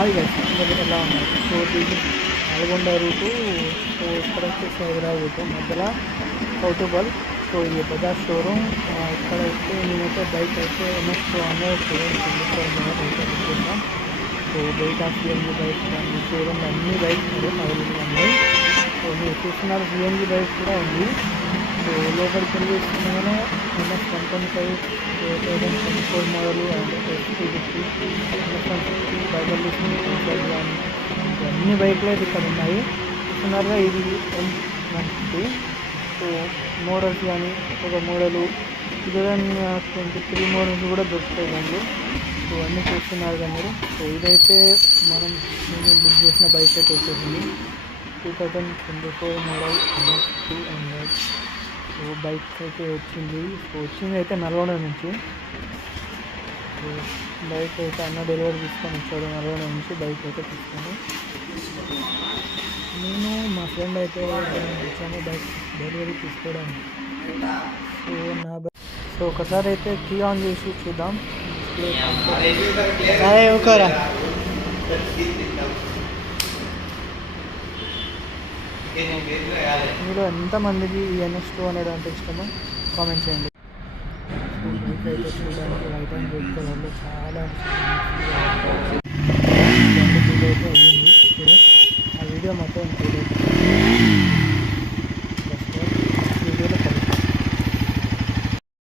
నాది కదా ఎలా ఉన్నాయి. సో ఇది నల్గొండ రూటు. సో ఇక్కడ వచ్చేసి హైదరాబాద్ రూటు మధ్యలో కౌటుబల్. సో ఇది బజాజ్ షోరూమ్. ఇక్కడైతే నేనైతే బైక్ అయితే MS2 అయితే తీసుకున్నాం. So bike of CNG bike కానీ షోరూమ్లో అన్ని బైక్స్ అవైలబుల్ ఉన్నాయి. సో మీరు చూస్తున్నారు సిఎన్జీ బైక్ కూడా ఉంది. సో లోపలికి వెళ్ళి చూస్తున్నాగానే MS125 2024 model and S350 MS150 bike కానీ అన్ని బైక్లు అయితే ఇక్కడ ఉన్నాయి. చూస్తున్నారుగా ఇది M150. సో మోడల్స్ కానీ ఒక మోడలు 2023 మోడల్స్ కూడా దొరుకుతాయి దాంట్లో. సో అన్నీ చూస్తున్నారు కదా మీరు. సో ఇదైతే నేను బుక్ చేసిన బైక్ అయితే వచ్చేసింది 2024 మోడల్ MS200. సో బైక్ అయితే వచ్చింది. సో వచ్చింది అయితే నల్గొండ నుంచి. సో బైక్ అయితే అన్న డెలివరీ తీసుకొని వచ్చాడు నల్గొండ నుంచి. బైక్ అయితే తీసుకొని నేను మా ఫ్రెండ్ అయితే వచ్చాను బైక్ డెలివరీ తీసుకోవడానికి. సో నా బైక్ సో ఒకసారి అయితే కీ ఆన్ చేసి చూద్దాం. ఓకేరా మీరు ఎంతమందికి ఈ NS200 అంటే ఇష్టమో కామెంట్ చేయండి. బైక్ అయితే చూడడానికి వైట్ అండ్ రెడ్ కలర్లో చాలా అయితే